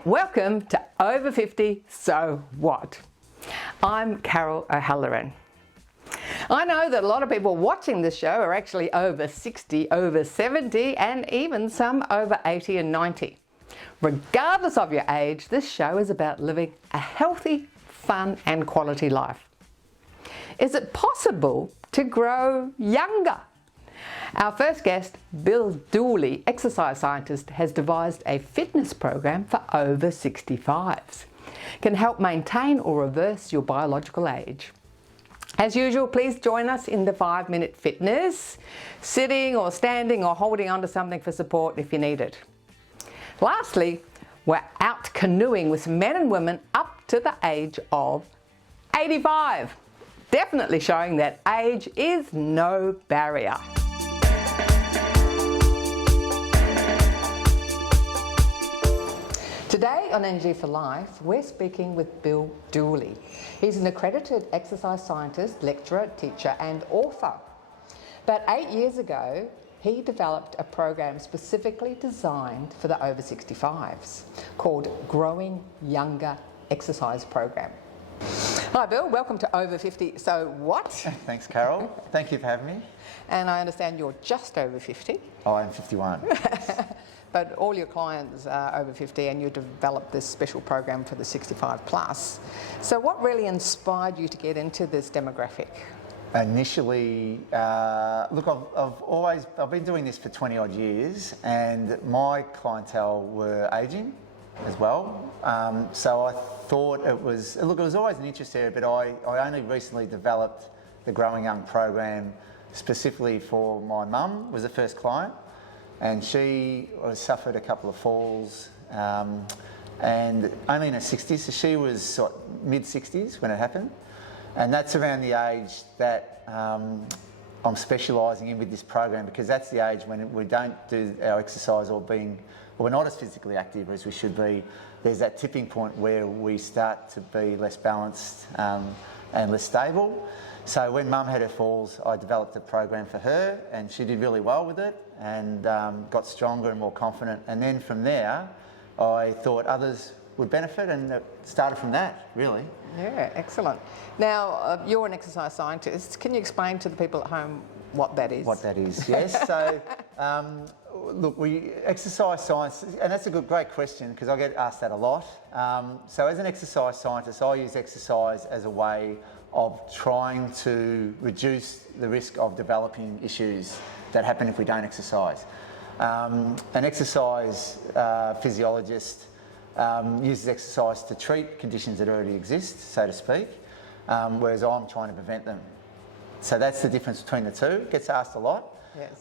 G'day, welcome to Over 50 So What? I'm Carol O'Halloran. I know that a lot of people watching this show are actually over 60, over 70 and even some over 80 and 90. Regardless of your age, this show is about living a healthy, fun and quality life. Is it possible to grow younger? Our first guest, Bill Dooley, exercise scientist, has devised a fitness program for over 65s. Can help maintain or reverse your biological age. As usual, please join us in the 5-minute fitness, sitting or standing or holding onto something for support if you need it. Lastly, we're out canoeing with men and women up to the age of 85. Definitely showing that age is no barrier. Today on Energy for Life, we're speaking with Bill Dooley. He's an accredited exercise scientist, lecturer, teacher and author. About 8 years ago, he developed a program specifically designed for the over 65s called Growing Younger Exercise Program. Hi Bill, welcome to Over 50 So What? Thanks Carol, thank you for having me. And I understand you're just over 50. Oh, I'm 51. But all your clients are over 50 and you developed this special program for the 65 plus. So what really inspired you to get into this demographic? Initially, look, I've been doing this for 20 odd years and my clientele were ageing as well. So I thought it was always an interest area, but I only recently developed the Growing Young program specifically for my mum, was the first client. And she suffered a couple of falls and only in her 60s, so she was mid-60s when it happened. And that's around the age that I'm specialising in with this program, because that's the age when we don't do our exercise or we're not as physically active as we should be. There's that tipping point where we start to be less balanced and less stable. So when Mum had her falls, I developed a program for her and she did really well with it and got stronger and more confident. And then from there, I thought others would benefit and it started from that, really. Yeah, excellent. Now, you're an exercise scientist. Can you explain to the people at home what that is? What that is, yes. So, look, exercise science, and that's a great question because I get asked that a lot. So as an exercise scientist, I use exercise as a way of trying to reduce the risk of developing issues that happen if we don't exercise. An exercise physiologist uses exercise to treat conditions that already exist, so to speak, whereas I'm trying to prevent them. So that's the difference between the two. It gets asked a lot. Yes.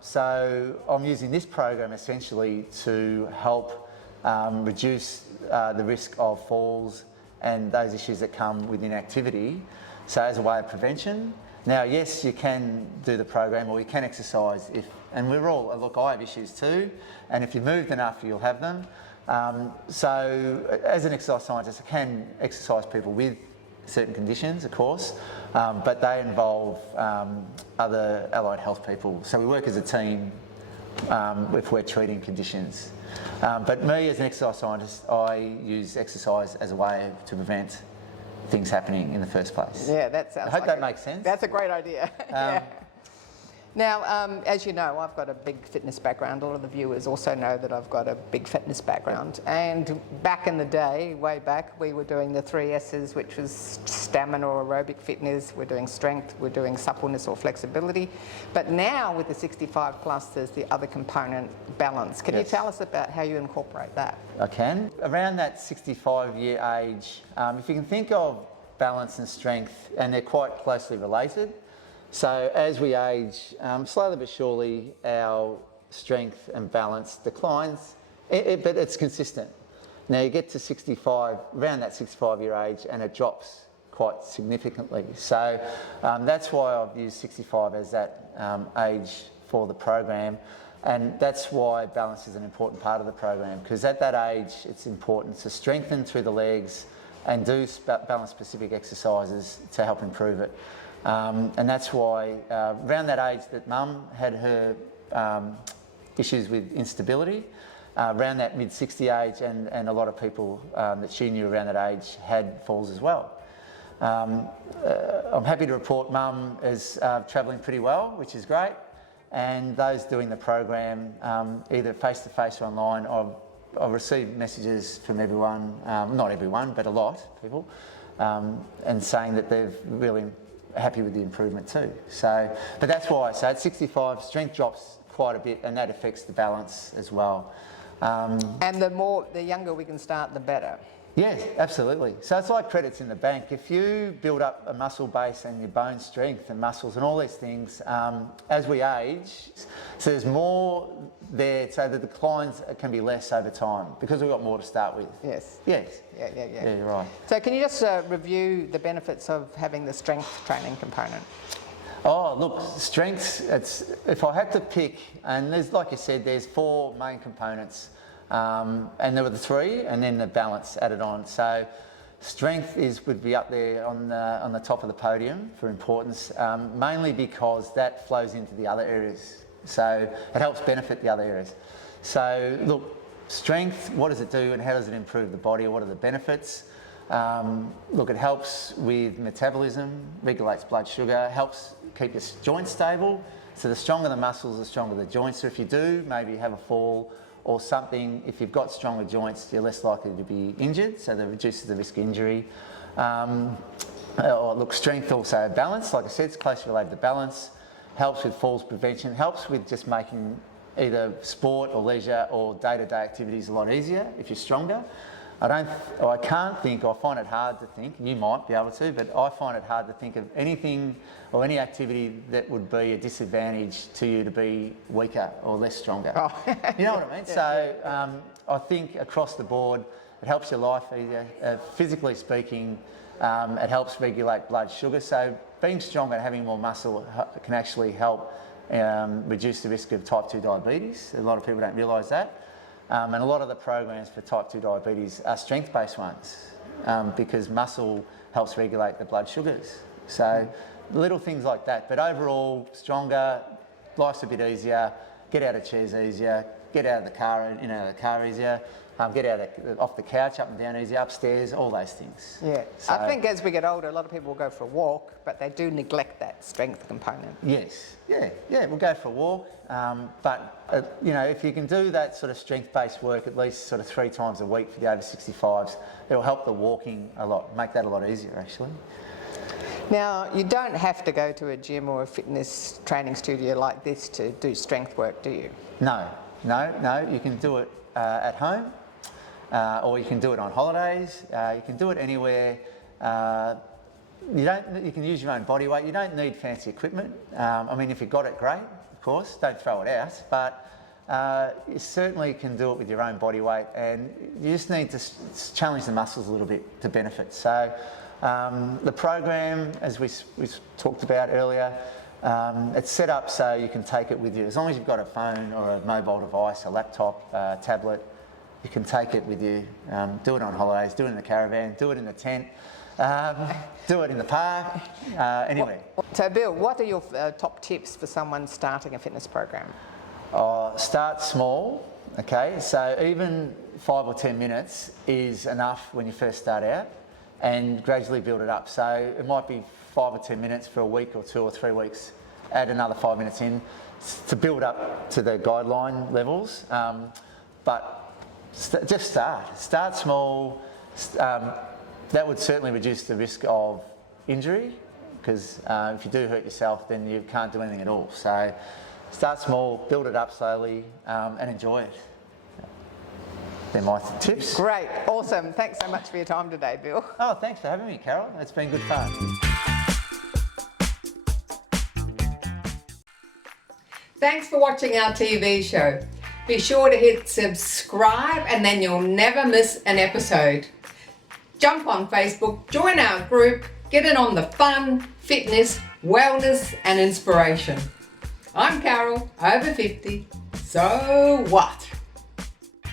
So I'm using this program essentially to help reduce the risk of falls and those issues that come with inactivity, so as a way of prevention. Now, yes, you can do the program or you can exercise and we're all, look, I have issues too, and if you've moved enough, you'll have them. So as an exercise scientist, I can exercise people with certain conditions, of course, but they involve other allied health people. So we work as a team if we're treating conditions. But me as an exercise scientist, I use exercise as a way to prevent things happening in the first place. Yeah, that sounds I hope that makes sense. That's a great idea. Yeah. Now, as you know, I've got a big fitness background. A lot of the viewers also know that I've got a big fitness background. And back in the day, way back, we were doing the 3 S's, which was stamina or aerobic fitness. We're doing strength, we're doing suppleness or flexibility. But now with the 65 plus, there's the other component, balance. Can you tell us about how you incorporate that? I can. Around that 65-year age, if you can think of balance and strength, and they're quite closely related. So as we age, slowly but surely, our strength and balance declines, but it's consistent. Now you get to 65, around that 65-year age, and it drops quite significantly. So that's why I've used 65 as that age for the program, and that's why balance is an important part of the program, because at that age it's important to strengthen through the legs and do balance-specific exercises to help improve it. And that's why around that age that Mum had her issues with instability, around that mid-60 age, and a lot of people that she knew around that age had falls as well. I'm happy to report Mum is travelling pretty well, which is great, and those doing the program, either face-to-face or online, I've received messages from everyone, not everyone, but a lot of people, and saying that they're really happy with the improvement too. So, but that's why I say at 65, strength drops quite a bit, and that affects the balance as well. And the younger we can start, the better. Yes, absolutely. So it's like credits in the bank. If you build up a muscle base and your bone strength and muscles and all these things, as we age, so there's more there, so the declines can be less over time because we've got more to start with. Yes. Yes. Yeah, you're right. So can you just review the benefits of having the strength training component? Oh, look, strengths, if I had to pick, and there's, like you said, there's 4 main components. And there were the 3, and then the balance added on. So strength would be up there on the top of the podium for importance, mainly because that flows into the other areas. So it helps benefit the other areas. So look, strength, what does it do and how does it improve the body? What are the benefits? Look, it helps with metabolism, regulates blood sugar, helps keep your joints stable. So the stronger the muscles, the stronger the joints. So if you do maybe have a fall or something, if you've got stronger joints, you're less likely to be injured, so that reduces the risk of injury. Look, strength also balance, like I said, it's closely related to balance, helps with falls prevention, helps with just making either sport or leisure or day-to-day activities a lot easier if you're stronger. I find it hard to think, you might be able to, but I find it hard to think of anything or any activity that would be a disadvantage to you to be weaker or less stronger. Oh. You know what I mean? So I think across the board, it helps your life easier. Physically speaking, it helps regulate blood sugar. So being stronger and having more muscle can actually help reduce the risk of type 2 diabetes. A lot of people don't realise that. And a lot of the programs for type 2 diabetes are strength-based ones because muscle helps regulate the blood sugars. So little things like that. But overall, stronger, life's a bit easier, get out of chairs easier, get out of the car, easier, get off the couch, up and down easier, upstairs, all those things. Yeah. So, I think as we get older, a lot of people will go for a walk, but they do neglect that strength component. Yes. Yeah, we'll go for a walk. But if you can do that sort of strength-based work at least sort of 3 times a week for the over 65s, it'll help the walking a lot, make that a lot easier actually. Now, you don't have to go to a gym or a fitness training studio like this to do strength work, do you? No. You can do it at home, or you can do it on holidays. You can do it anywhere. You can use your own body weight. You don't need fancy equipment. If you've got it, great, of course. Don't throw it out. But you certainly can do it with your own body weight, and you just need to challenge the muscles a little bit to benefit. So the program, as we talked about earlier, it's set up so you can take it with you. As long as you've got a phone or a mobile device, a laptop, tablet, you can take it with you. Do it on holidays, do it in the caravan, do it in the tent, do it in the park, anywhere. So Bill, what are your top tips for someone starting a fitness program? Start small, okay? So even 5 or 10 minutes is enough when you first start out, and gradually build it up. So it might be 5 or 10 minutes for a week or 2 or 3 weeks, add another 5 minutes in to build up to the guideline levels. But just start small. That would certainly reduce the risk of injury, because if you do hurt yourself, then you can't do anything at all. So start small, build it up slowly, and enjoy it. They're my tips. Great, awesome. Thanks so much for your time today, Bill. Oh, thanks for having me, Carol. It's been good fun. Thanks for watching our TV show. Be sure to hit subscribe and then you'll never miss an episode. Jump on Facebook, join our group, get in on the fun, fitness, wellness and inspiration. I'm Carol, over 50. So what?